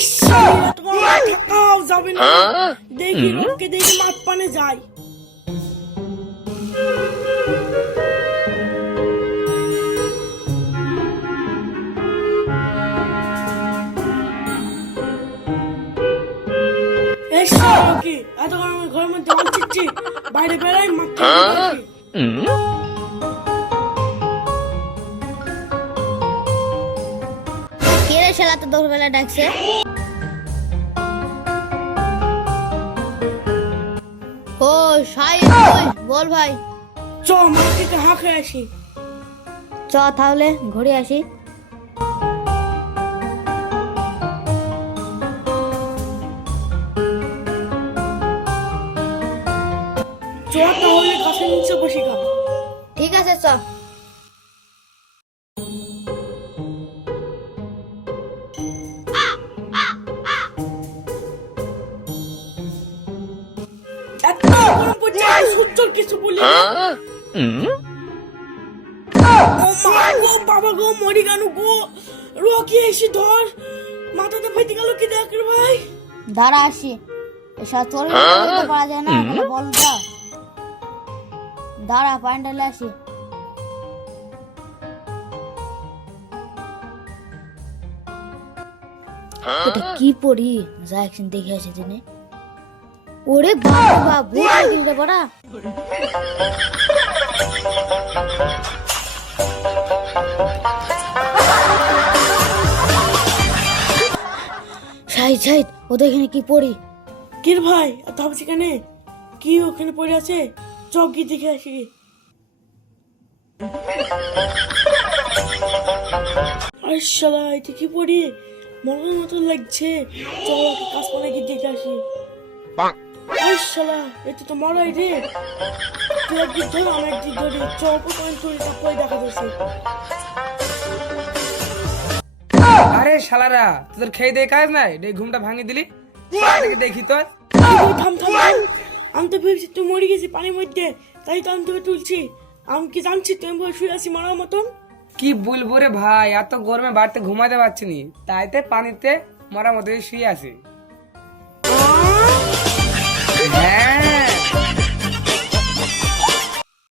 ঈশ্বর তোমার থাকাও যাবে না। দেখি লোককে দেখি মাঠ পানে যাই। কি এত গরমে ঘরের মধ্যে বাঁচিচ্ছি, বাইরে বেড়াই মাঠ পানে। কে রে শালা তো দুপুরবেলা ডাকছে? ও সাই বল ভাই। চ মাঠ থেকে হাঁকে আসি। চ তাহলে ঘুরে আসি। চ তাহলে গাছের নিচে বসি গা। ঠিক আছে চ। এত গরম পড়ছে সূর্যর কিছু বলি না। ও মা গো বাবা গো মরি গানু গো, রকি এসে ধর, মাথাটা ফেটে গেল কি দেখ রে ভাই। দাঁড়া আসি। এসব তোর বলতে পারা যায় না, এগুলো বল যা। দাঁড়া প্যান্ডেলে আসি। এটা কি পড়ি যা একদিন দেখে আসি দিনে। ওরে বাবা ভূত কিনতে পারা। সাইড সাইড ওদের এখানে কি পড়ি। কি রে ভাই এত ভাবছি কেন, কি ওখানে পড়ে আছে, চক গিয়ে দেখে আসি। আরে শালা এটা কি পড়ি, মনের মতো লাগছে, চল ওকে কাজ পানে গিয়ে দেখে আসি। আরে শালা এটা তো মারাই রে, তুই একদিক ধর আমি একদিক ধরি, চল প্রথমে ধরি তারপরে দেখা যাচ্ছে। আরে শালারা তোদের খেয়ে দিয়ে কাজ নাই, ঘুমটা ভাঙি দিলি। দেখি তোর থাম থাম থাম, আমি তো ভেবেছি তুই মরে গেছি পানির মধ্যে, তাই তো আমি তোকে তুলছি। আমি কি জানছি তুই বই শুয়ে আছি মারার মতন। কি বলবো রে ভাই, এত গরমে বাড়িতে ঘুমাতে পারছি নি, তাইতে পানিতে মরার মতো শুয়ে আছি। হ্যাঁ